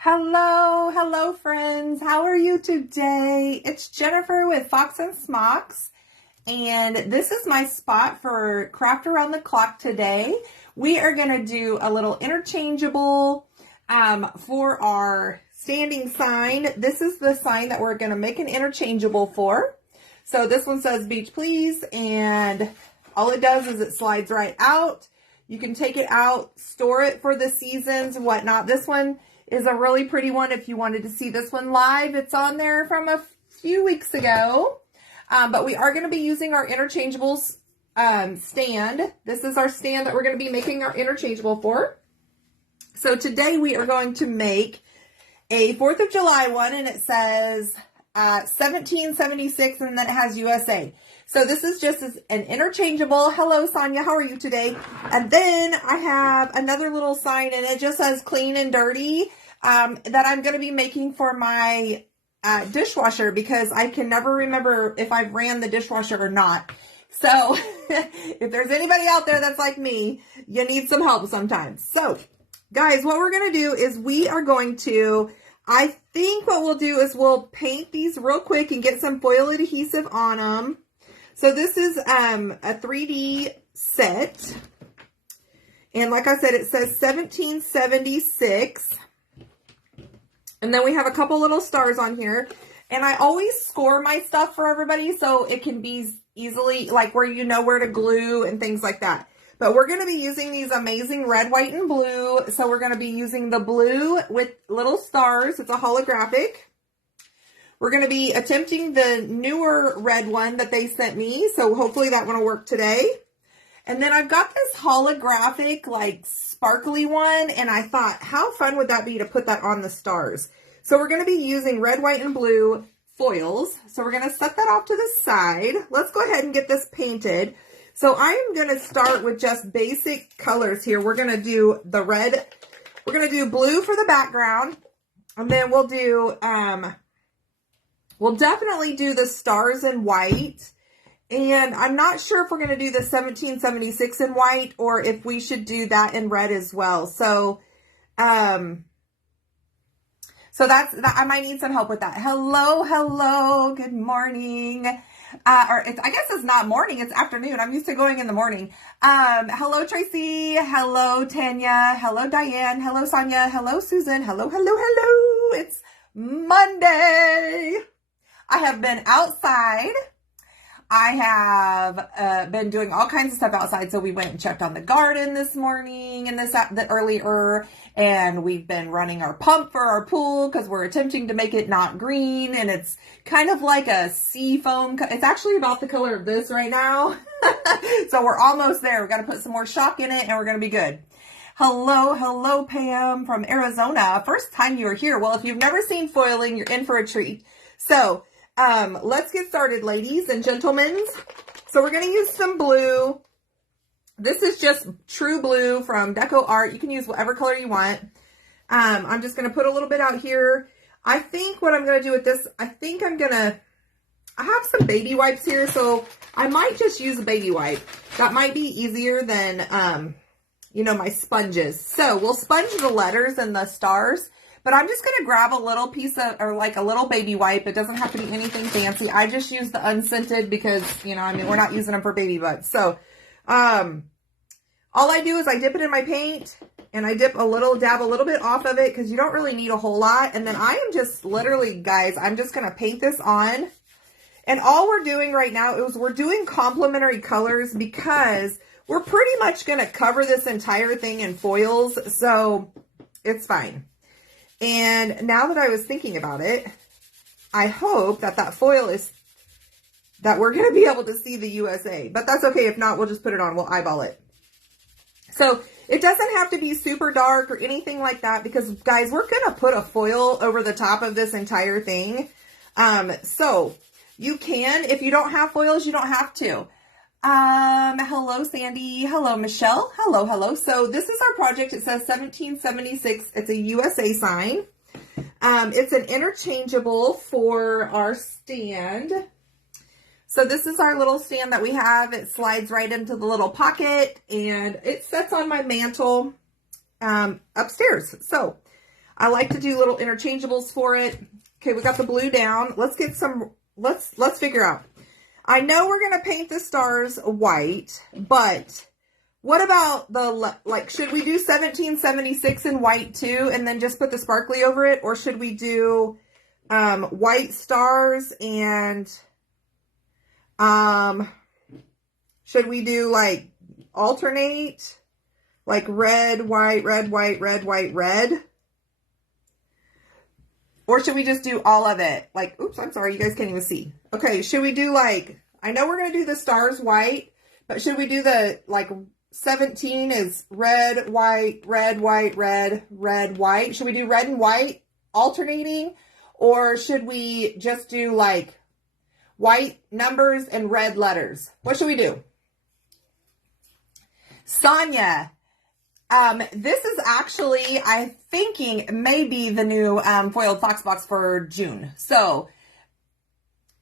Hello friends. How are you today? It's Jennifer with Fox and Smocks, and this is my spot for Craft Around the Clock today. We are going to do a little interchangeable for our standing sign. This is the sign that we're going to make an interchangeable for. So this one says beach please, and all it does is it slides right out. You can take it out, store it for the seasons and whatnot. This one is a really pretty one. If you wanted to see this one live, it's on there from a few weeks ago. But we are going to be using our interchangeable stand. This is our stand that we're going to be making our interchangeable for. So today we are going to make a 4th of July one, and it says 1776, and then it has USA. So this is just an interchangeable. Hello, Sonia. How are you today? And then I have another little sign, and it just says clean and dirty that I'm going to be making for my dishwasher, because I can never remember if I've ran the dishwasher or not. So if there's anybody out there that's like me, you need some help sometimes. So guys, what we're going to do is we are going to, I think what we'll do is we'll paint these real quick and get some foil adhesive on them. So this is a 3D set, and like I said, it says 1776, and then we have a couple little stars on here, and I always score my stuff for everybody so it can be easily, like, where you know where to glue and things like that. But we're going to be using these amazing red, white, and blue, so we're going to be using the blue with little stars. It's a holographic. We're going to be attempting the newer red one that they sent me, so hopefully that one will work today. And then I've got this holographic, like, sparkly one, and I thought, how fun would that be to put that on the stars? So we're going to be using red, white, and blue foils. So we're going to set that off to the side. Let's go ahead and get this painted. So I'm going to start with just basic colors here. We're going to do the red. We're going to do blue for the background, and then we'll do... we'll definitely do the stars in white, and I'm not sure if we're going to do the 1776 in white or if we should do that in red as well. So, so that's that. I might need some help with that. Hello, good morning. I guess it's not morning, it's afternoon. I'm used to going in the morning. Hello, Tracy. Hello, Tanya. Hello, Diane. Hello, Sonia. Hello, Susan. Hello. It's Monday. I have been outside. I have been doing all kinds of stuff outside. So we went and checked on the garden this morning and earlier, and we've been running our pump for our pool because we're attempting to make it not green, and it's kind of like a sea foam. It's actually about the color of this right now. So we're almost there. We've got to put some more shock in it, and we're going to be good. Hello, Pam from Arizona. First time you're here. Well, if you've never seen foiling, you're in for a treat. So, let's get started, ladies and gentlemen. So we're going to use some blue. This is just true blue from Deco Art. You can use whatever color you want. I'm just going to put a little bit out here. I think what I'm going to do with this, I have some baby wipes here, so I might just use a baby wipe. That might be easier than, you know, my sponges. So we'll sponge the letters and the stars. But I'm just going to grab a little piece of, or like a little baby wipe. It doesn't have to be anything fancy. I just use the unscented because, you know, I mean, we're not using them for baby butts. So, all I do is I dip it in my paint, and I dab a little bit off of it because you don't really need a whole lot. And then I am just literally, guys, I'm just going to paint this on. And all we're doing right now is we're doing complementary colors because we're pretty much going to cover this entire thing in foils. So it's fine. And now that I was thinking about it, I hope that foil is, that we're going to be able to see the USA. But that's okay. If not, we'll just put it on. We'll eyeball it. So it doesn't have to be super dark or anything like that because, guys, we're going to put a foil over the top of this entire thing. So you can, if you don't have foils, you don't have to. Hello, Sandy. Hello, Michelle. Hello. So this is our project. It says 1776. It's a USA sign. It's an interchangeable for our stand. So this is our little stand that we have. It slides right into the little pocket, and it sits on my mantle upstairs. So I like to do little interchangeables for it. Okay, we got the blue down. Let's get some, let's figure out. I know we're going to paint the stars white, but what about the, like, should we do 1776 in white too, and then just put the sparkly over it? Or should we do white stars and should we do like alternate, like red, white, red, white, red, white, red? Or should we just do all of it? Like, oops, I'm sorry, you guys can't even see. Okay, should we do like, I know we're going to do the stars white, but should we do the, like, 17 is red, white, red, white, red, red, white? Should we do red and white alternating? Or should we just do like white numbers and red letters? What should we do? Sonia, this is actually, I'm thinking, maybe the new foiled fox box for June. So,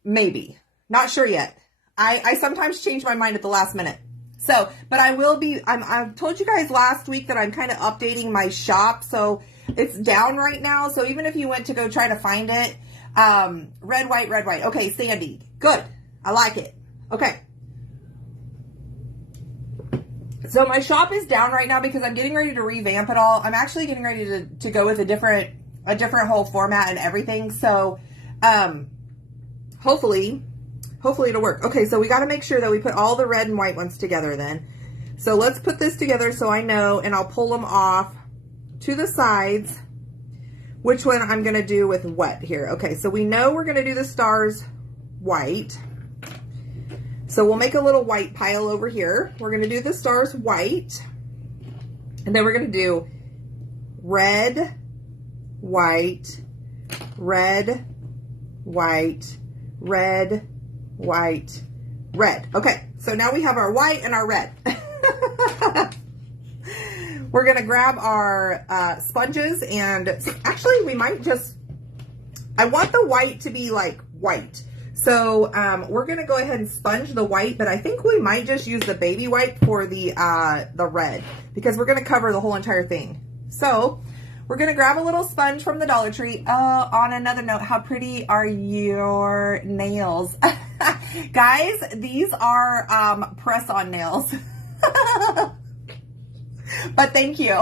maybe. Not sure yet. I sometimes change my mind at the last minute. So, but I will be, I've told you guys last week that I'm kind of updating my shop. So, it's down right now. So, even if you went to go try to find it, red, white, red, white. Okay, Sandy. Good. I like it. Okay. So my shop is down right now because I'm getting ready to revamp it all. I'm actually getting ready to go with a different whole format and everything. So, hopefully it'll work. Okay, so we got to make sure that we put all the red and white ones together then. So let's put this together so I know, and I'll pull them off to the sides which one I'm going to do with what here. Okay, so we know we're going to do the stars white. So we'll make a little white pile over here. We're going to do the stars white. And then we're going to do red, white, red, white, red, white, red. Okay, so now we have our white and our red. We're going to grab our sponges, and actually we might just, I want the white to be like white. So we're going to go ahead and sponge the white, but I think we might just use the baby white for the red, because we're going to cover the whole entire thing. So we're going to grab a little sponge from the Dollar Tree. On another note, how pretty are your nails? Guys, these are press-on nails. But thank you.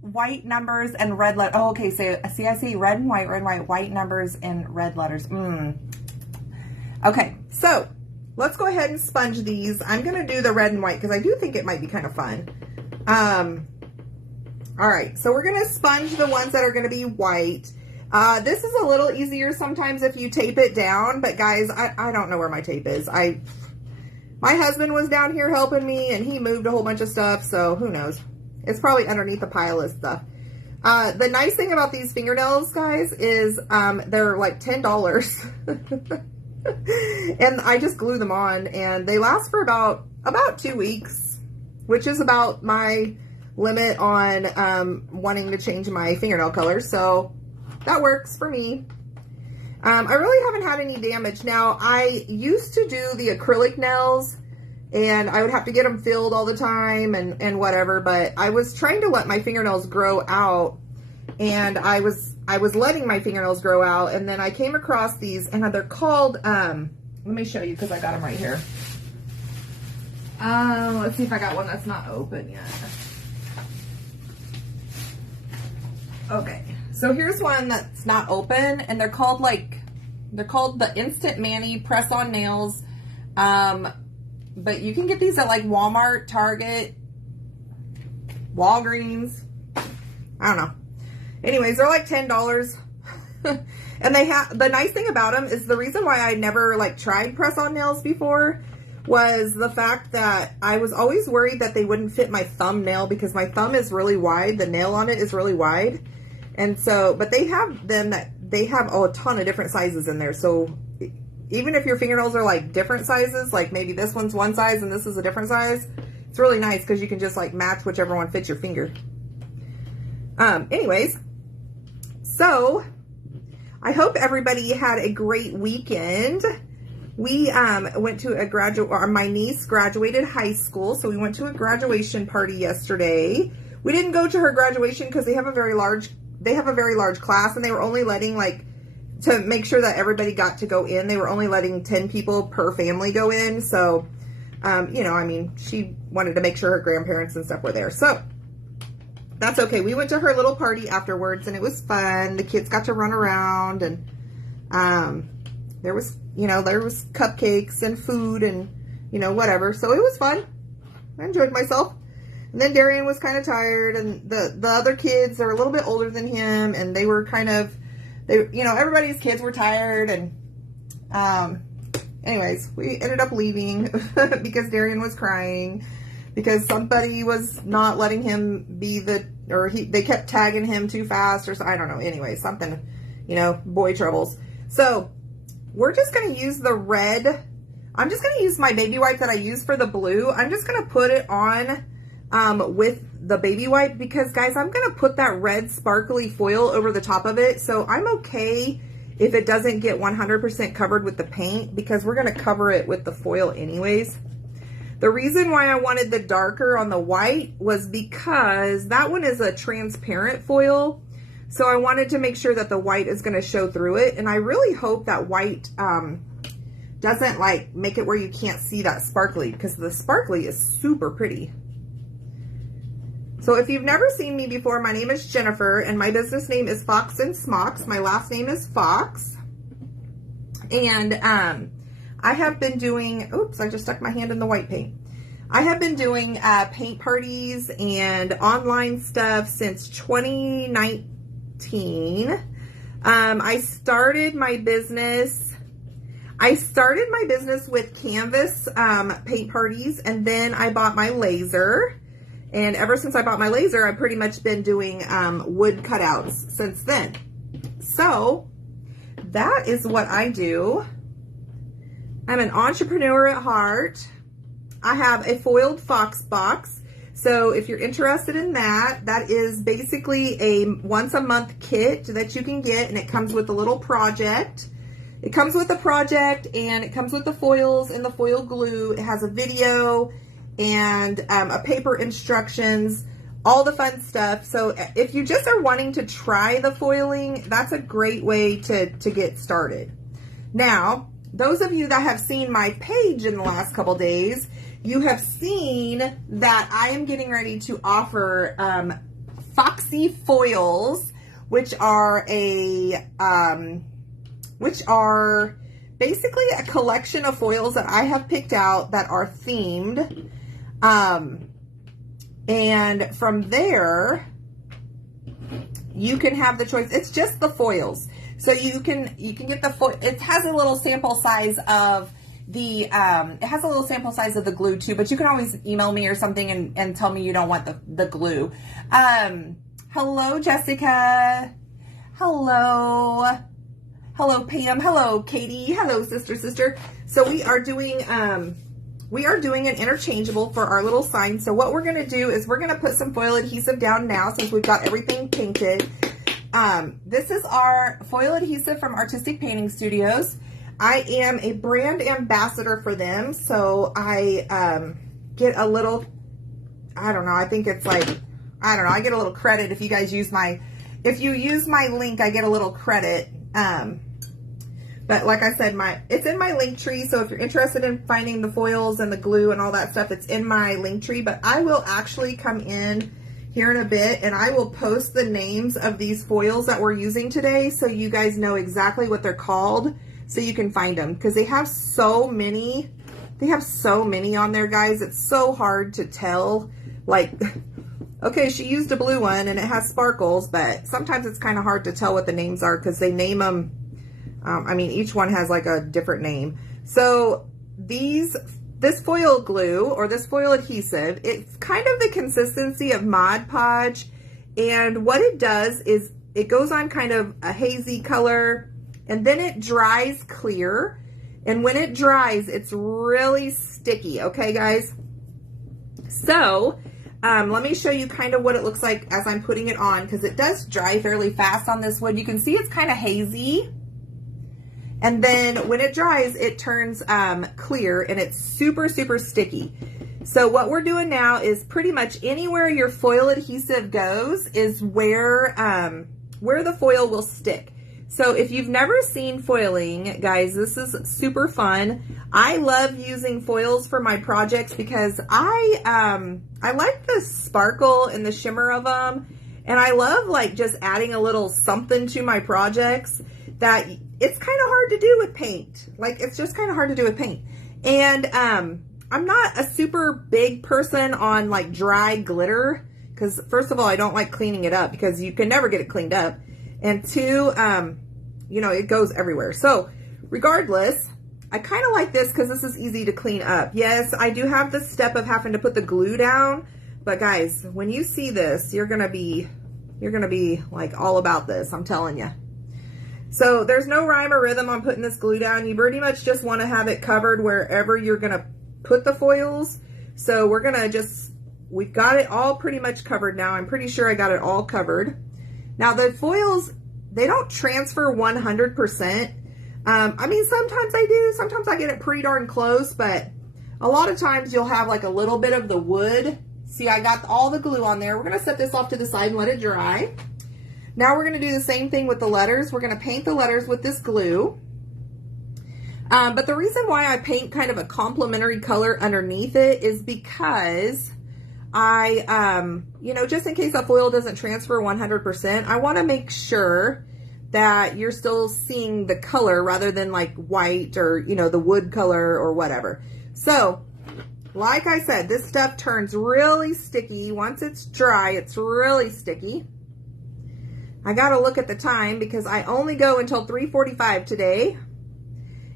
White numbers and red letters. Oh, okay. So see, I see red and white, white numbers and red letters. Okay, so let's go ahead and sponge these. I'm going to do the red and white because I do think it might be kind of fun. All right, so we're going to sponge the ones that are going to be white. This is a little easier sometimes if you tape it down, but guys, I don't know where my tape is. My husband was down here helping me, and he moved a whole bunch of stuff, so who knows. It's probably underneath the pile of stuff. The nice thing about these fingernails, guys, is they're like $10. And I just glue them on, and they last for about 2 weeks, which is about my limit on wanting to change my fingernail color, so that works for me. I really haven't had any damage. Now, I used to do the acrylic nails, and I would have to get them filled all the time and whatever, but I was trying to let my fingernails grow out, and I was letting my fingernails grow out, and then I came across these, and they're called, let me show you because I got them right here. Let's see if I got one that's not open yet. Okay. So here's one that's not open, and they're called the Instant Mani press-on nails. But you can get these at like Walmart, Target, Walgreens. I don't know. Anyways, they're like $10. And they have, the nice thing about them is the reason why I never like tried press-on nails before was the fact that I was always worried that they wouldn't fit my thumbnail because my thumb is really wide. The nail on it is really wide. And so, but they have them that they have a ton of different sizes in there. So even if your fingernails are like different sizes, like maybe this one's one size and this is a different size, it's really nice because you can just like match whichever one fits your finger. Anyways, so I hope everybody had a great weekend. We went to my niece graduated high school, so we went to a graduation party yesterday. We didn't go to her graduation because they have a very large class, and they were only letting, like, to make sure that everybody got to go in, they were only letting 10 people per family go in. So, you know, I mean, she wanted to make sure her grandparents and stuff were there. So that's okay. We went to her little party afterwards, and it was fun. The kids got to run around, and there was, you know, there was cupcakes and food and, you know, whatever. So it was fun. I enjoyed myself. And then Darian was kind of tired, and the other kids are a little bit older than him, and they were kind of, you know, everybody's kids were tired, and anyways, we ended up leaving because Darian was crying because somebody was not letting him be they kept tagging him too fast, or I don't know. Anyway, something, you know, boy troubles. So we're just going to use the red. I'm just going to use my baby wipe that I use for the blue. I'm just going to put it on with the baby wipe because, guys, I'm going to put that red sparkly foil over the top of it. So I'm okay if it doesn't get 100% covered with the paint because we're going to cover it with the foil anyways. The reason why I wanted the darker on the white was because that one is a transparent foil. So I wanted to make sure that the white is going to show through it. And I really hope that white doesn't like make it where you can't see that sparkly, because the sparkly is super pretty. So if you've never seen me before, my name is Jennifer, and my business name is Fox and Smocks. My last name is Fox. And I have been doing, oops, I just stuck my hand in the white paint. I have been doing paint parties and online stuff since 2019. I started my business with canvas paint parties, and then I bought my laser. And ever since I bought my laser, I've pretty much been doing wood cutouts since then. So that is what I do. I'm an entrepreneur at heart. I have a foiled fox box. So if you're interested in that, that is basically a once a month kit that you can get, and it comes with a little project. It comes with a project, and it comes with the foils and the foil glue. It has a video and a paper instructions, all the fun stuff. So if you just are wanting to try the foiling, that's a great way to get started. Now, those of you that have seen my page in the last couple days, you have seen that I am getting ready to offer Foxy foils, which are basically a collection of foils that I have picked out that are themed. And from there, you can have the choice. It's just the foils. So you can get the foil. It has a little sample size of the, glue too, but you can always email me or something and tell me you don't want the glue. Hello, Jessica. Hello Pam. Hello Katie. Hello sister. So we are doing an interchangeable for our little sign. So what we're going to do is we're going to put some foil adhesive down now since we've got everything painted. This is our foil adhesive from Artistic Painting Studios. I am a brand ambassador for them. So I get a little, I don't know, I think it's like, I don't know, I get a little credit if you guys use if you use my link, I get a little credit. But like I said, it's in my link tree. So if you're interested in finding the foils and the glue and all that stuff, it's in my link tree. But I will actually come in here in a bit and I will post the names of these foils that we're using today, so you guys know exactly what they're called, so you can find them, because they have so many. They have so many on there, guys. It's so hard to tell. Like, okay, she used a blue one and it has sparkles, but sometimes it's kind of hard to tell what the names are because they name them. I mean, each one has like a different name. So this foil glue or this foil adhesive, it's kind of the consistency of Mod Podge. And what it does is it goes on kind of a hazy color and then it dries clear. And when it dries, it's really sticky. Okay, guys? So let me show you kind of what it looks like as I'm putting it on, because it does dry fairly fast on this wood. You can see it's kind of hazy. And then when it dries, it turns clear and it's super, super sticky. So what we're doing now is pretty much anywhere your foil adhesive goes is where the foil will stick. So if you've never seen foiling, guys, this is super fun. I love using foils for my projects because I like the sparkle and the shimmer of them. And I love like just adding a little something to my projects that it's kind of hard to do with paint. Like it's just kind of hard to do with paint. And I'm not a super big person on like dry glitter because first of all, I don't like cleaning it up because you can never get it cleaned up. And two, you know, it goes everywhere. So regardless, I kind of like this because this is easy to clean up. Yes, I do have the step of having to put the glue down, but guys, when you see this, you're going to be like all about this. I'm telling you. So there's no rhyme or rhythm on putting this glue down. You pretty much just want to have it covered wherever you're going to put the foils. So we're going to we've got it all pretty much covered now. I'm pretty sure I got it all covered. Now the foils, they don't transfer 100%. I mean, sometimes I do. Sometimes I get it pretty darn close, but a lot of times you'll have like a little bit of the wood. See, I got all the glue on there. We're going to set this off to the side and let it dry. Now we're going to do the same thing with the letters. We're going to paint the letters with this glue. But the reason why I paint kind of a complementary color underneath it is because you know, just in case that foil doesn't transfer 100%, I want to make sure that you're still seeing the color rather than like white or, you know, the wood color or whatever. So, like I said, this stuff turns really sticky. Once it's dry, it's really sticky. I got to look at the time because I only go until 3:45 today.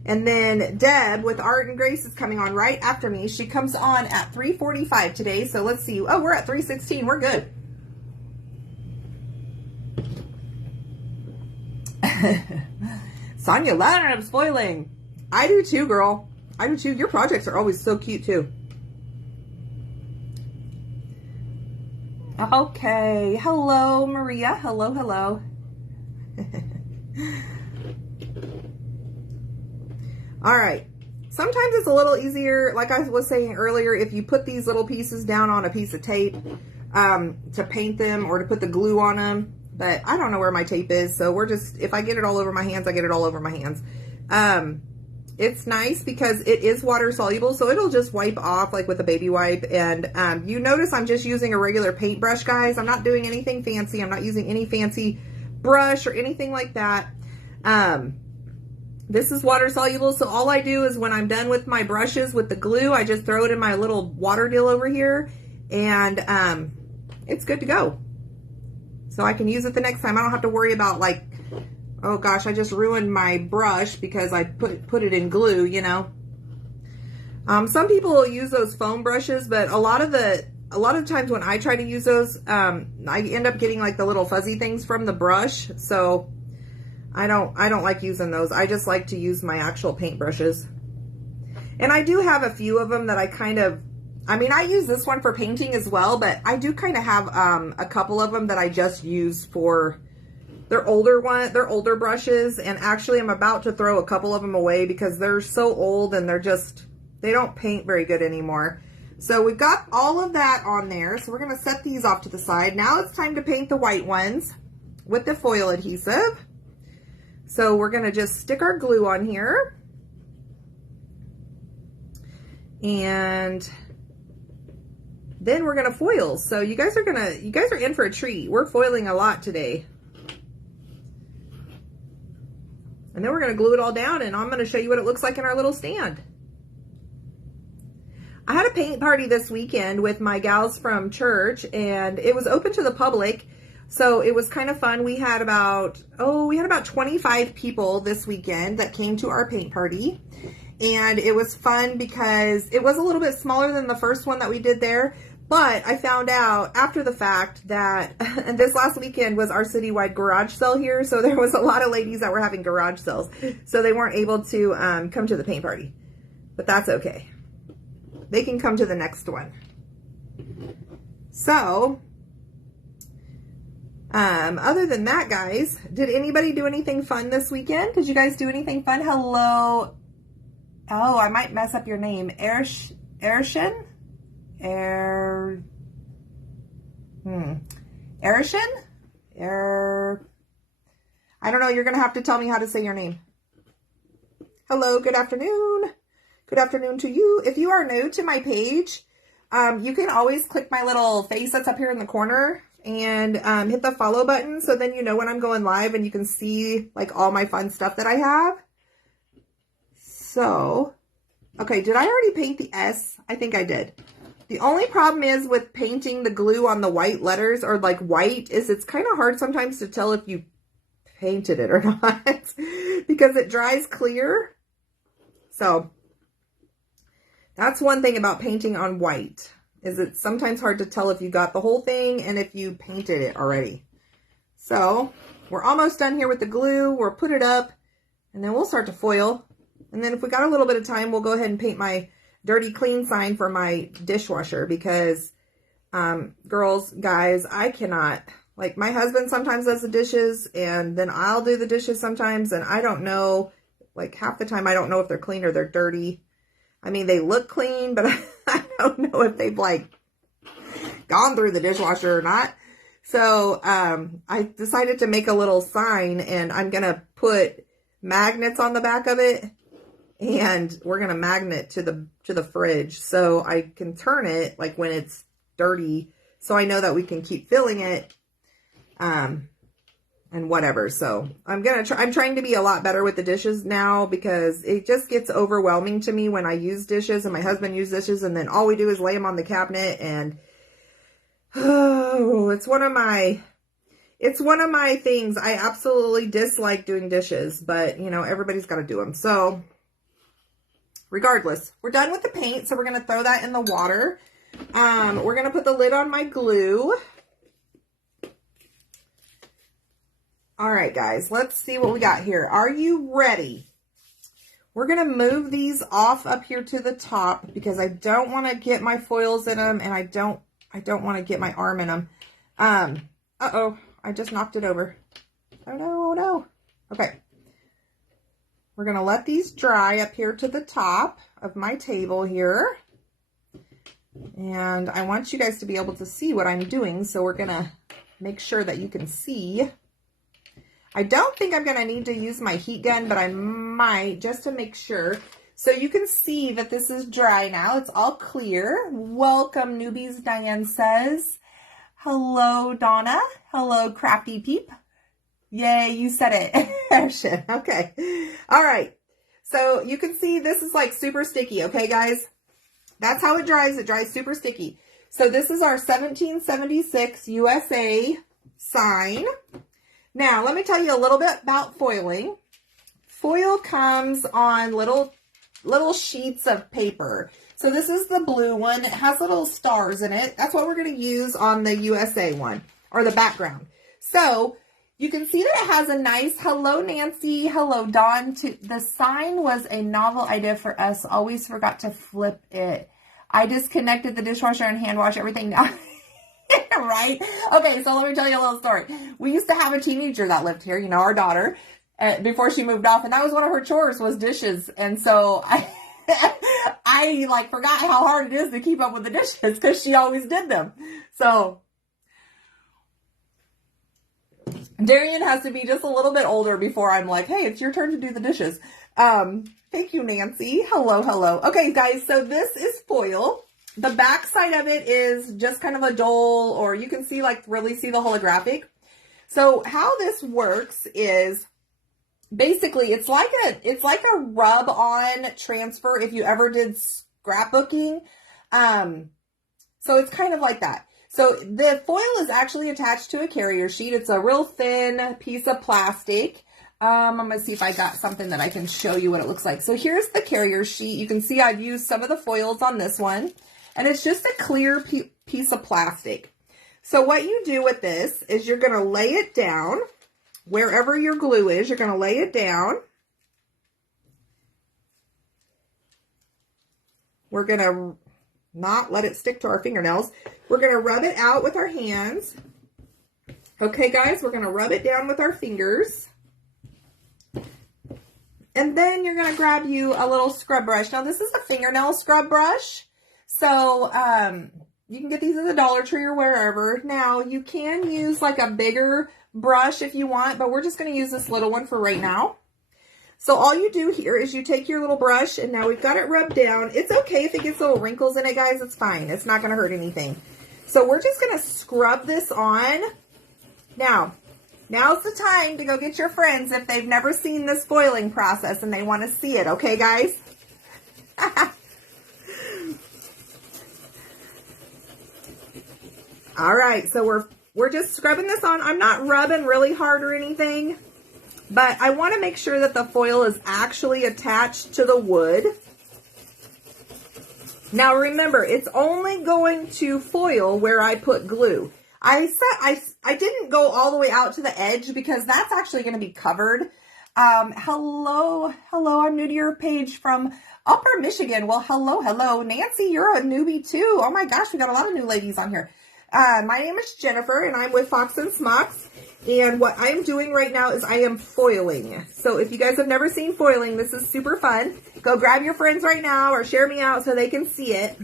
And then Deb with Art and Grace is coming on right after me. She comes on at 3:45 today. So let's see. Oh, we're at 3:16. We're good. Sonia Ladder, I'm spoiling. I do too, girl. I do too. Your projects are always so cute too. Okay. Hello, Maria. Hello, hello. All right. Sometimes it's a little easier, like I was saying earlier, if you put these little pieces down on a piece of tape to paint them or to put the glue on them. But I don't know where my tape is, so we're just, if I get it all over my hands, I get it all over my hands. It's nice because it is water soluble, so it'll just wipe off like with a baby wipe. And you notice I'm just using a regular paintbrush, guys. I'm not doing anything fancy. I'm not using any fancy brush or anything like that. This is water soluble, so all I do is when I'm done with my brushes with the glue, I just throw it in my little water deal over here, and it's good to go. So I can use it the next time. I don't have to worry about like, oh gosh, I just ruined my brush because I put it in glue, you know. Some people will use those foam brushes, but a lot of times when I try to use those, I end up getting like the little fuzzy things from the brush. So I don't like using those. I just like to use my actual paint brushes. And I do have a few of them that I use this one for painting as well, but I do kind of have a couple of them that I just use for, they're older brushes, and actually I'm about to throw a couple of them away because they're so old and they don't paint very good anymore. So we've got all of that on there, so we're going to set these off to the side. Now it's time to paint the white ones with the foil adhesive. So we're going to just stick our glue on here. And then we're going to foil. So you guys are in for a treat. We're foiling a lot today. And then we're going to glue it all down, and I'm going to show you what it looks like in our little stand. I had a paint party this weekend with my gals from church, and it was open to the public. So it was kind of fun. We had about 25 people this weekend that came to our paint party. And it was fun because it was a little bit smaller than the first one that we did there. But I found out after the fact that this last weekend was our citywide garage sale here. So there was a lot of ladies that were having garage sales. So they weren't able to come to the paint party. But that's okay. They can come to the next one. So, other than that, guys, did anybody do anything fun this weekend? Did you guys do anything fun? Hello. Oh, I might mess up your name. Ershin? Erishin? I don't know. You're going to have to tell me how to say your name. Hello, good afternoon. Good afternoon to you. If you are new to my page, you can always click my little face that's up here in the corner and hit the follow button. So then you know when I'm going live and you can see like all my fun stuff that I have. So, okay, did I already paint the S? I think I did. The only problem is with painting the glue on the white letters or like white is it's kind of hard sometimes to tell if you painted it or not because it dries clear. So that's one thing about painting on white is it's sometimes hard to tell if you got the whole thing and if you painted it already. So we're almost done here with the glue. We'll put it up and then we'll start to foil. And then if we got a little bit of time, we'll go ahead and paint my dirty clean sign for my dishwasher because girls, guys, I cannot, like my husband sometimes does the dishes and then I'll do the dishes sometimes and I don't know, like half the time I don't know if they're clean or they're dirty. I mean, they look clean, but I don't know if they've like gone through the dishwasher or not. So I decided to make a little sign and I'm going to put magnets on the back of it and we're going to magnet to the fridge so I can turn it like when it's dirty so I know that we can keep filling it and whatever. So I'm trying to be a lot better with the dishes now because it just gets overwhelming to me when I use dishes and my husband uses dishes and then all we do is lay them on the cabinet and oh, it's one of my things. I absolutely dislike doing dishes, but you know, everybody's got to do them. So regardless, we're done with the paint. So we're going to throw that in the water. We're going to put the lid on my glue. All right, guys, let's see what we got here. Are you ready? We're going to move these off up here to the top because I don't want to get my foils in them and I don't want to get my arm in them. Uh-oh, I just knocked it over. Oh no, oh no. Okay. We're going to let these dry up here to the top of my table here. And I want you guys to be able to see what I'm doing. So we're going to make sure that you can see. I don't think I'm going to need to use my heat gun, but I might just to make sure. So you can see that this is dry now. It's all clear. Welcome, newbies, Diane says. Hello, Donna. Hello, Crafty Peep. Yay, you said it. Okay. All right. So you can see this is like super sticky. Okay, guys. That's how it dries. It dries super sticky. So this is our 1776 USA sign. Now, let me tell you a little bit about foiling. Foil comes on little sheets of paper. So this is the blue one. It has little stars in it. That's what we're going to use on the USA one, or the background. So you can see that it has a nice, hello, Nancy, hello, Dawn. The sign was a novel idea for us. Always forgot to flip it. I disconnected the dishwasher and hand wash everything now. Right? Okay, so let me tell you a little story. We used to have a teenager that lived here, you know, our daughter, before she moved off, and that was one of her chores was dishes. And so I like forgot how hard it is to keep up with the dishes because she always did them. So Darian has to be just a little bit older before I'm like, hey, it's your turn to do the dishes. Thank you, Nancy. Hello, hello. Okay, guys, so this is foil. The back side of it is just kind of a dull, or you can see like really see the holographic. So how this works is basically it's like a rub on transfer if you ever did scrapbooking. So it's kind of like that. So the foil is actually attached to a carrier sheet. It's a real thin piece of plastic. I'm going to see if I got something that I can show you what it looks like. So here's the carrier sheet. You can see I've used some of the foils on this one. And it's just a clear piece of plastic. So what you do with this is you're going to lay it down wherever your glue is. You're going to lay it down. We're going to not let it stick to our fingernails. We're going to rub it out with our hands. Okay, guys, we're going to rub it down with our fingers. And then you're going to grab you a little scrub brush. Now, this is a fingernail scrub brush. So, you can get these at the Dollar Tree or wherever. Now, you can use like a bigger brush if you want, but we're just going to use this little one for right now. So all you do here is you take your little brush, and now we've got it rubbed down. It's okay if it gets little wrinkles in it, guys. It's fine. It's not going to hurt anything. So we're just going to scrub this on. Now's the time to go get your friends if they've never seen this foiling process and they want to see it. Okay, guys? All right, so we're just scrubbing this on. I'm not rubbing really hard or anything, but I want to make sure that the foil is actually attached to the wood. Now remember, it's only going to foil where I put glue. I didn't go all the way out to the edge because that's actually going to be covered. Hello, I'm new to your page from Upper Michigan. Well, hello. Nancy, you're a newbie too. Oh my gosh, we got a lot of new ladies on here. My name is Jennifer, and I'm with Fox and Smocks. And what I'm doing right now is I am foiling. So if you guys have never seen foiling, this is super fun. Go grab your friends right now or share me out so they can see it.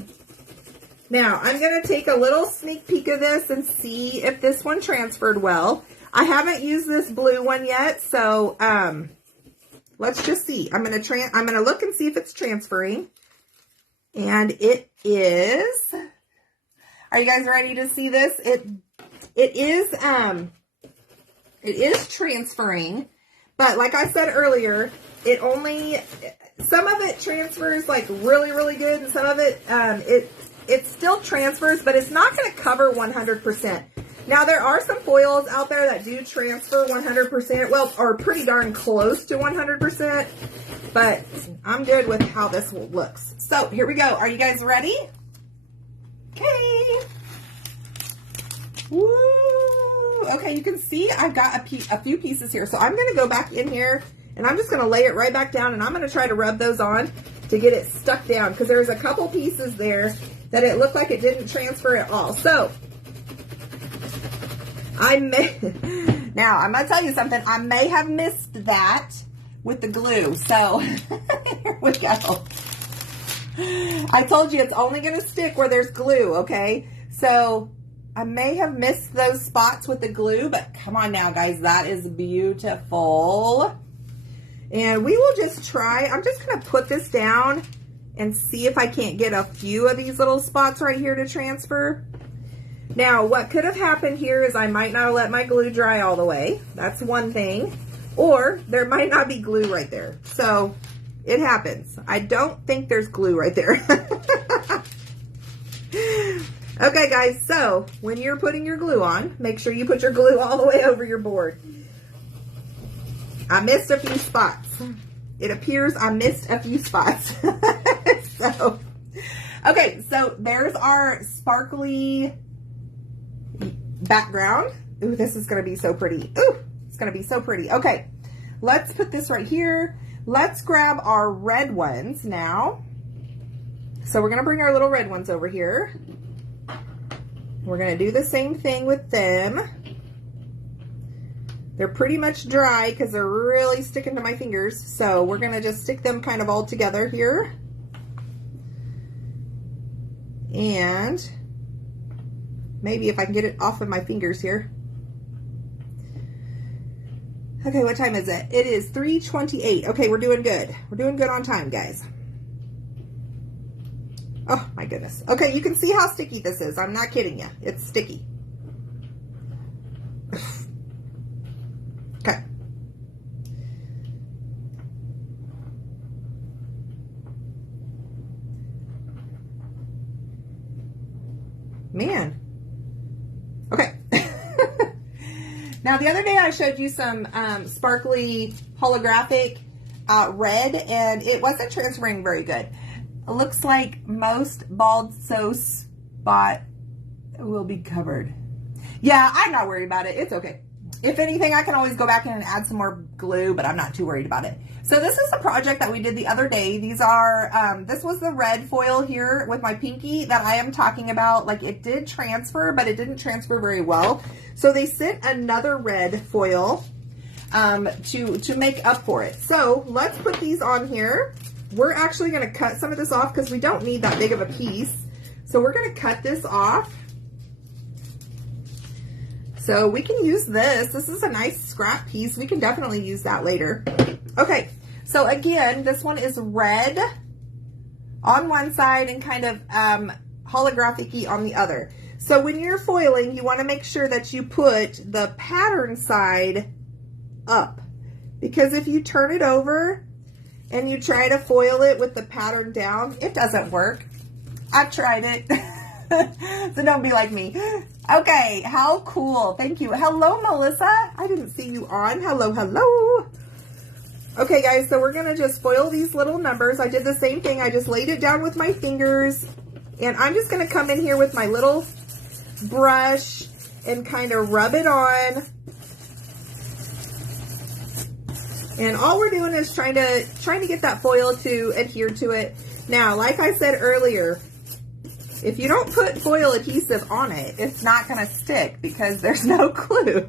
Now, I'm going to take a little sneak peek of this and see if this one transferred well. I haven't used this blue one yet, so let's just see. I'm going to look and see if it's transferring. And it is. Are you guys ready to see this? It is transferring, but like I said earlier, some of it transfers like really, really good, and some of it it still transfers, but it's not going to cover 100%. Now, there are some foils out there that do transfer 100%, well, or pretty darn close to 100%, but I'm good with how this looks. So, here we go. Are you guys ready? Okay. Woo! Okay, you can see I've got a few pieces here. So I'm going to go back in here, and I'm just going to lay it right back down, and I'm going to try to rub those on to get it stuck down, because there's a couple pieces there that it looked like it didn't transfer at all. So now I'm going to tell you something. I may have missed that with the glue. So here we go. I told you it's only going to stick where there's glue, okay? So I may have missed those spots with the glue, but come on now, guys. That is beautiful. And we will just try. I'm just going to put this down and see if I can't get a few of these little spots right here to transfer. Now, what could have happened here is I might not have let my glue dry all the way. That's one thing. Or there might not be glue right there. So it happens. I don't think there's glue right there. Okay, guys, so when you're putting your glue on, make sure you put your glue all the way over your board. I missed a few spots. It appears I missed a few spots. Okay, so there's our sparkly background. Ooh, this is going to be so pretty. Ooh, it's going to be so pretty. Okay, let's put this right here. Let's grab our red ones now. So we're going to bring our little red ones over here. We're going to do the same thing with them. They're pretty much dry because they're really sticking to my fingers. So we're going to just stick them kind of all together here. And maybe if I can get it off of my fingers here. Okay, what time is it? It is 3:28. Okay, we're doing good. We're doing good on time, guys. Oh, my goodness. Okay, you can see how sticky this is. I'm not kidding you. It's sticky. Okay. Man. Okay. Now, the other day I showed you some sparkly holographic red, and it wasn't transferring very good. It looks like most bald sew spot will be covered. Yeah, I'm not worried about it. It's okay. If anything, I can always go back in and add some more glue, but I'm not too worried about it. So this is the project that we did the other day. These are, this was the red foil here with my pinky that I am talking about. Like, it did transfer, but it didn't transfer very well. So they sent another red foil to make up for it. So let's put these on here. We're actually going to cut some of this off because we don't need that big of a piece. So we're going to cut this off. So we can use this. This is a nice scrap piece. We can definitely use that later. Okay, so again, this one is red on one side and kind of holographic-y on the other. So when you're foiling, you want to make sure that you put the pattern side up. Because if you turn it over and you try to foil it with the pattern down, it doesn't work. I've tried it. So don't be like me. Okay, how cool. Thank you. Hello, Melissa. I didn't see you on. Hello, hello. Okay, guys, so we're going to just foil these little numbers. I did the same thing. I just laid it down with my fingers. And I'm just going to come in here with my little brush and kind of rub it on. And all we're doing is trying to get that foil to adhere to it. Now, like I said earlier, if you don't put foil adhesive on it, it's not going to stick because there's no glue,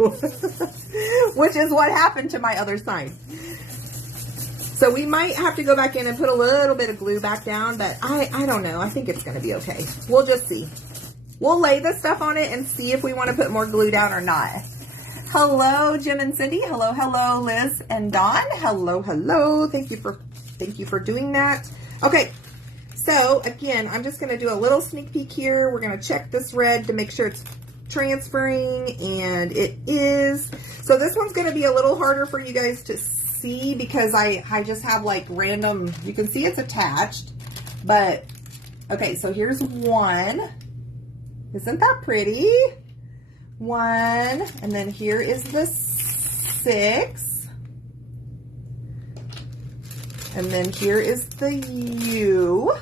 which is what happened to my other sign. So we might have to go back in and put a little bit of glue back down, but I don't know. I think it's going to be okay. We'll just see. We'll lay the stuff on it and see if we want to put more glue down or not. Hello, Jim and Cindy. Hello, hello, Liz and Dawn. Hello, hello. Thank you for doing that. Okay. So again, I'm just going to do a little sneak peek here. We're going to check this red to make sure it's transferring, and it is. So this one's going to be a little harder for you guys to see because I just have like random, you can see it's attached, but okay, so here's one. Isn't that pretty? One, and then here is the 6. And then here is the U.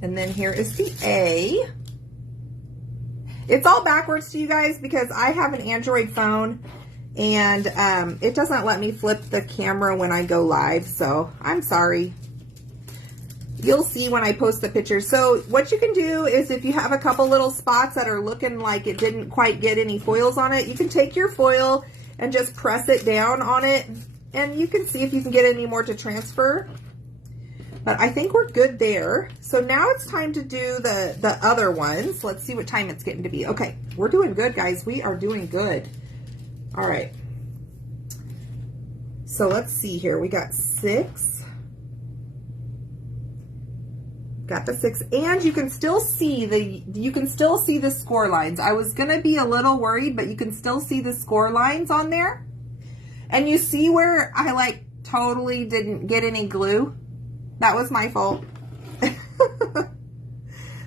And then here is the A. It's all backwards to you guys because I have an Android phone and it doesn't let me flip the camera when I go live, so I'm sorry. You'll see when I post the picture. So what you can do is if you have a couple little spots that are looking like it didn't quite get any foils on it, you can take your foil and just press it down on it, and you can see if you can get any more to transfer. But I think we're good there. So now it's time to do the other ones. Let's see what time it's getting to be. Okay, we're doing good, guys. We are doing good. All right. So let's see here. We got 6. Got the 6, and you can still see the score lines. I was gonna be a little worried, but you can still see the score lines on there. And you see where I like totally didn't get any glue? That was my fault.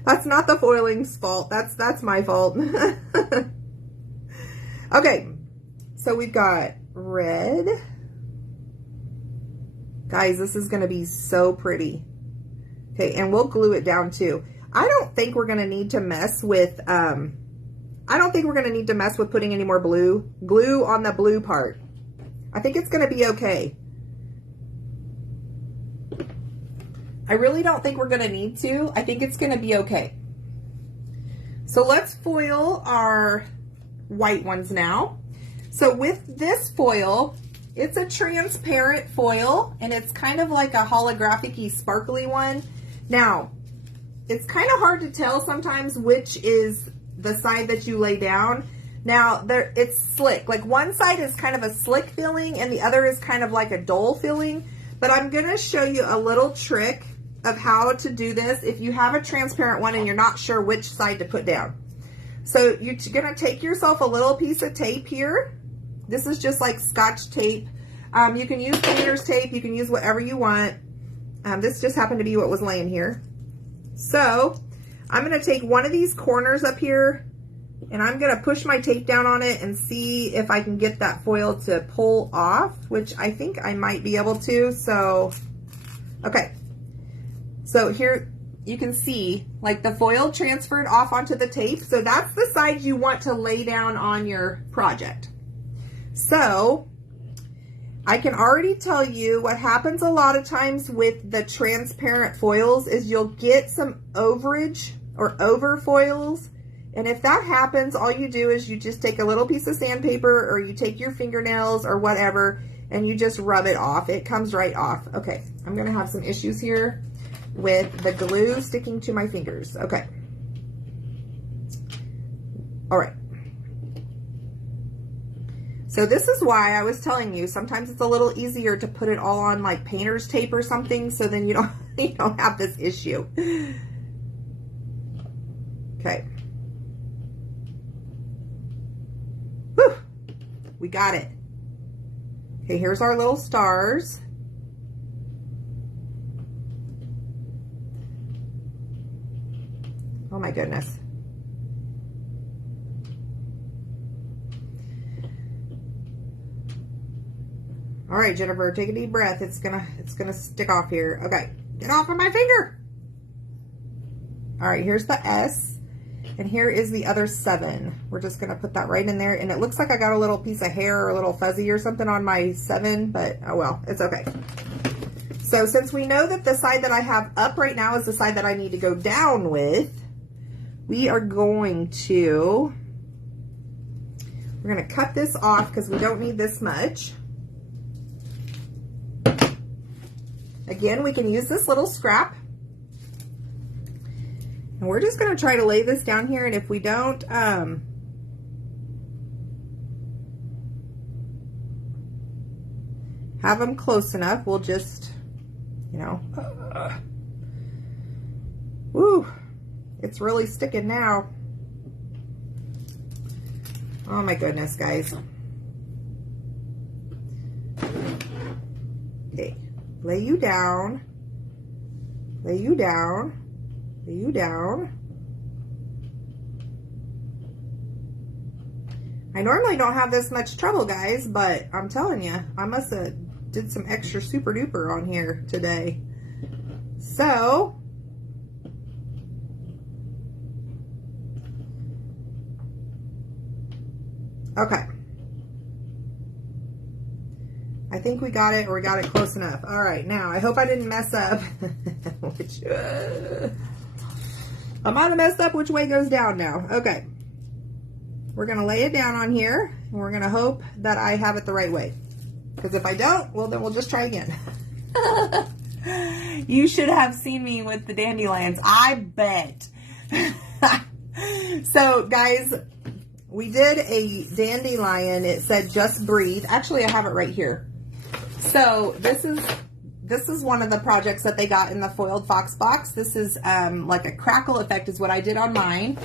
That's not the foiling's fault. That's my fault. Okay, so we've got red. Guys, this is gonna be so pretty. Okay, and we'll glue it down too. I don't think we're gonna need to mess with putting any more glue on the blue part. I think it's gonna be okay. I really don't think we're gonna need to. I think it's gonna be okay. So let's foil our white ones now. So with this foil, it's a transparent foil, and it's kind of like a holographic-y sparkly one. Now, it's kind of hard to tell sometimes which is the side that you lay down. Now, it's slick. Like one side is kind of a slick feeling and the other is kind of like a dull feeling. But I'm going to show you a little trick of how to do this if you have a transparent one and you're not sure which side to put down. So you're going to take yourself a little piece of tape here. This is just like Scotch tape. You can use painter's tape. You can use whatever you want. This just happened to be what was laying here. So I'm going to take one of these corners up here and I'm going to push my tape down on it and see if I can get that foil to pull off, which I think I might be able to. So, okay. So here you can see like the foil transferred off onto the tape. So that's the side you want to lay down on your project. So I can already tell you what happens a lot of times with the transparent foils is you'll get some overage or over foils And if that happens, all you do is you just take a little piece of sandpaper, or you take your fingernails or whatever, and you just rub it off. It comes right off. Okay, I'm gonna have some issues here with the glue sticking to my fingers. Okay. All right. So this is why I was telling you, sometimes it's a little easier to put it all on like painter's tape or something, so then you don't have this issue. Okay. Whew. We got it. Okay, here's our little stars. Oh my goodness. All right, Jennifer, take a deep breath. It's gonna stick off here. Okay, get off of my finger. All right, here's the S, and here is the other 7. We're just gonna put that right in there, and it looks like I got a little piece of hair or a little fuzzy or something on my 7, but oh well, it's okay. So since we know that the side that I have up right now is the side that I need to go down with, we are going to, we're gonna cut this off because we don't need this much. Again, we can use this little scrap. And we're just going to try to lay this down here, and if we don't have them close enough, we'll just, you know, woo, it's really sticking now. Oh my goodness, guys. Okay. Lay you down, lay you down, lay you down. I normally don't have this much trouble, guys, but I'm telling you, I must have did some extra super duper on here today. So, okay. I think we got it, or we got it close enough. All right, now I hope I didn't mess up. Which, I might have messed up which way goes down now. Okay, we're gonna lay it down on here, and we're gonna hope that I have it the right way. Because if I don't, well, then we'll just try again. You should have seen me with the dandelions, I bet. So, guys, we did a dandelion. It said "Just Breathe." Actually, I have it right here. So this is one of the projects that they got in the foiled fox box. This is like a crackle effect is what I did on mine.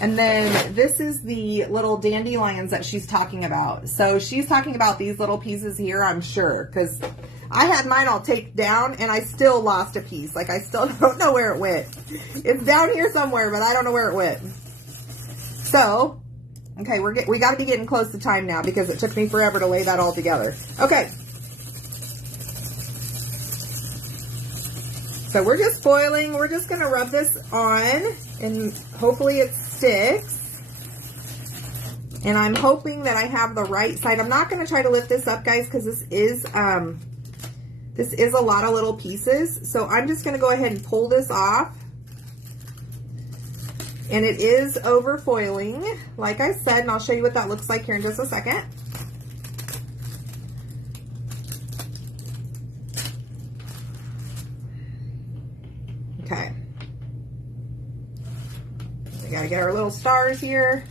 And then this is the little dandelions that she's talking about. So she's talking about these little pieces here, I'm sure, because I had mine all taped down and I still lost a piece. Like, I still don't know where it went. It's down here somewhere, but I don't know where it went. So, okay, we got to be getting close to time now because it took me forever to lay that all together. Okay. So we're just foiling. We're just going to rub this on and hopefully it sticks. And I'm hoping that I have the right side. I'm not going to try to lift this up, guys, because this is a lot of little pieces. So I'm just going to go ahead and pull this off. And it is over foiling, like I said, and I'll show you what that looks like here in just a second. Okay. We gotta get our little stars here.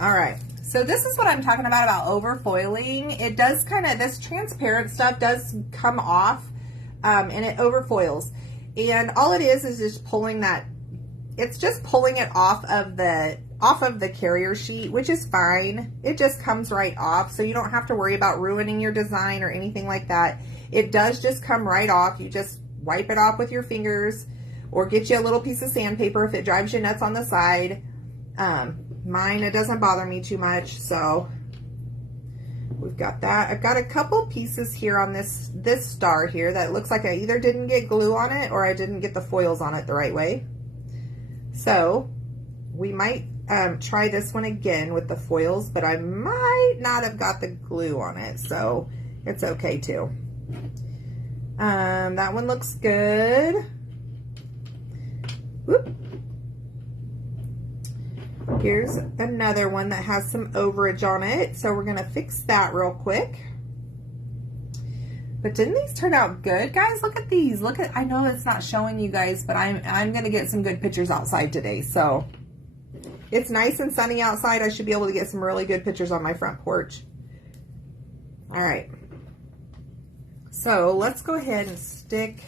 All right, so this is what I'm talking about over foiling. It does kind of, this transparent stuff does come off and it over foils. And all it is just pulling that, it's just pulling it off of the carrier sheet, which is fine. It just comes right off, so you don't have to worry about ruining your design or anything like that. It does just come right off. You just wipe it off with your fingers or get you a little piece of sandpaper if it drives you nuts on the side. Mine, it doesn't bother me too much, so we've got that. I've got a couple pieces here on this star here that looks like I either didn't get glue on it or I didn't get the foils on it the right way. So we might try this one again with the foils, but I might not have got the glue on it, so it's okay too. That one looks good. Whoop. Here's another one that has some overage on it, so we're gonna fix that real quick. But didn't these turn out good, guys? Look at these. Look at, I know it's not showing you guys, but I'm gonna get some good pictures outside today. So it's nice and sunny outside. I should be able to get some really good pictures on my front porch. All right. So let's go ahead and stick.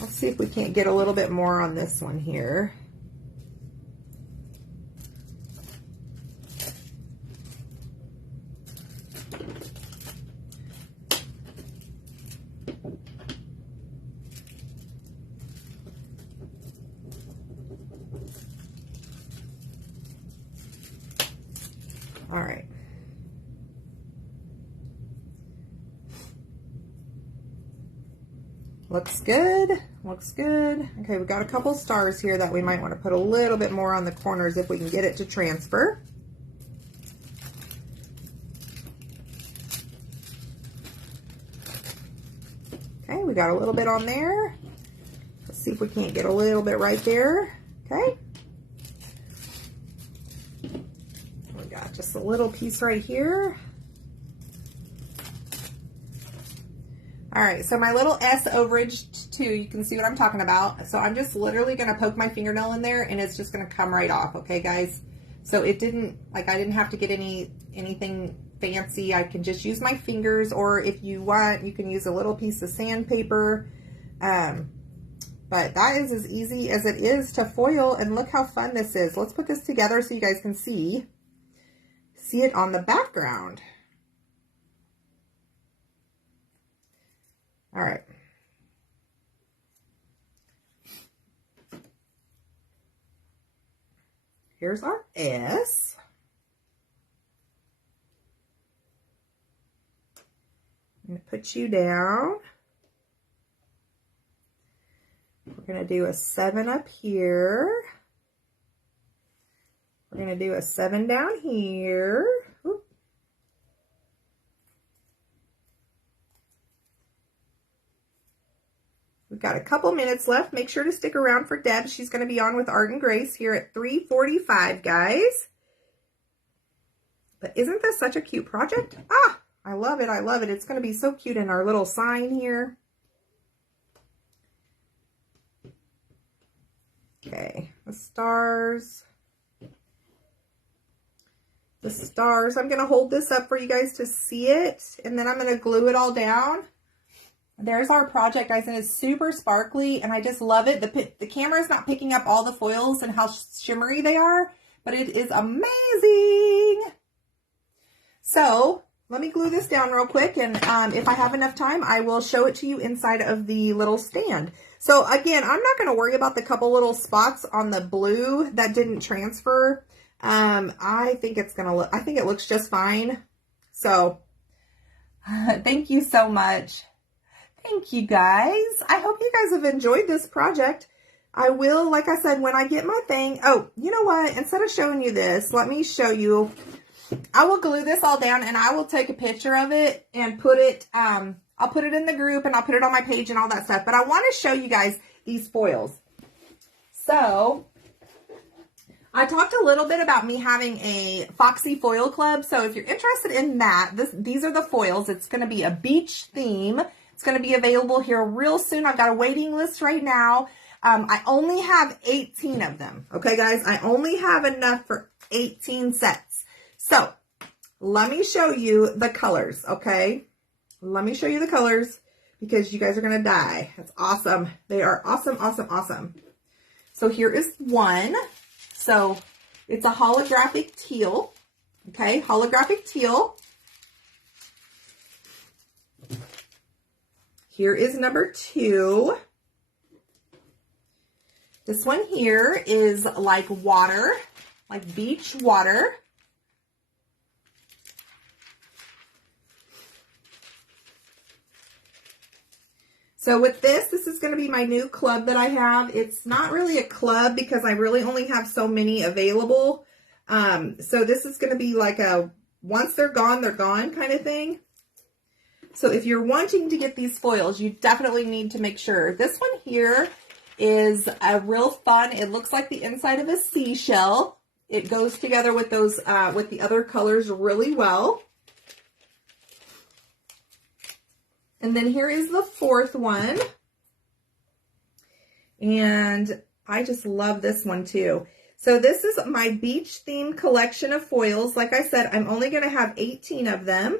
Let's see if we can't get a little bit more on this one here. All right. Looks good. Looks good. Okay, we've got a couple stars here that we might want to put a little bit more on the corners if we can get it to transfer. Okay, we got a little bit on there. Let's see if we can't get a little bit right there. Okay. We got just a little piece right here. All right, so my little S overage too, you can see what I'm talking about. So I'm just literally gonna poke my fingernail in there and it's just gonna come right off, okay guys? So it didn't, like I didn't have to get anything fancy. I can just use my fingers, or if you want, you can use a little piece of sandpaper. But that is as easy as it is to foil, and look how fun this is. Let's put this together so you guys can see it on the background. All right. Here's our S. I'm going to put you down. We're going to do a 7 up here. We're going to do a 7 down here. Oop. We've got a couple minutes left. Make sure to stick around for Deb. She's going to be on with Art and Grace here at 3:45, guys. But isn't this such a cute project? Ah, I love it. I love it. It's going to be so cute in our little sign here. Okay, the stars. The stars. I'm going to hold this up for you guys to see it, and then I'm going to glue it all down. There's our project, guys, and it's super sparkly, and I just love it. The camera is not picking up all the foils and how shimmery they are, but it is amazing. So let me glue this down real quick, and if I have enough time, I will show it to you inside of the little stand. So again, I'm not going to worry about the couple little spots on the blue that didn't transfer. I think it looks just fine. So thank you so much. Thank you guys. I hope you guys have enjoyed this project. I will, like I said, when I get my thing. Oh, you know what? Instead of showing you this, let me show you. I will glue this all down and I will take a picture of it and put it, I'll put it in the group and I'll put it on my page and all that stuff. But I want to show you guys these foils. So I talked a little bit about me having a Foxy Foil Club. So if you're interested in that, these are the foils. It's going to be a beach theme. It's going to be available here real soon. I've got a waiting list right now. I only have 18 of them. Okay, guys, I only have enough for 18 sets. So let me show you the colors, okay? Let me show you the colors because you guys are going to die. That's awesome. They are awesome, awesome, awesome. So here is one. So it's a holographic teal, okay? Holographic teal. Here is number 2. This one here is like water, like beach water. So with this is going to be my new club that I have. It's not really a club because I really only have so many available. So this is going to be like a once they're gone kind of thing. So if you're wanting to get these foils, you definitely need to make sure. This one here is a real fun. It looks like the inside of a seashell. It goes together with those, with the other colors really well. And then here is the fourth one. And I just love this one too. So this is my beach themed collection of foils. Like I said, I'm only going to have 18 of them.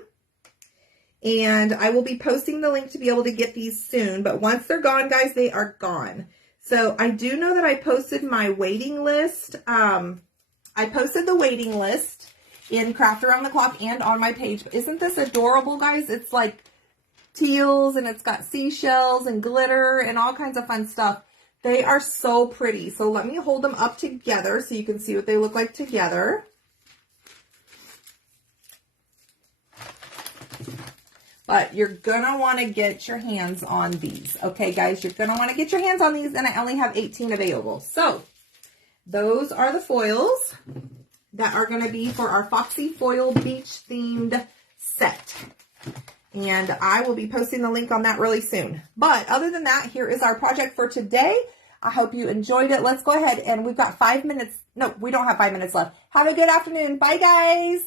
And I will be posting the link to be able to get these soon. But once they're gone, guys, they are gone. So I do know that I posted my waiting list. I posted the waiting list in Craft Around the Clock and on my page. Isn't this adorable, guys? It's like teals and it's got seashells and glitter and all kinds of fun stuff. They are so pretty. So let me hold them up together so you can see what they look like together. But you're going to want to get your hands on these. Okay, guys, you're going to want to get your hands on these, and I only have 18 available. So those are the foils that are going to be for our Foxy Foil Beach themed set. And I will be posting the link on that really soon. But other than that, here is our project for today. I hope you enjoyed it. Let's go ahead, and we've got 5 minutes. No, we don't have 5 minutes left. Have a good afternoon. Bye, guys.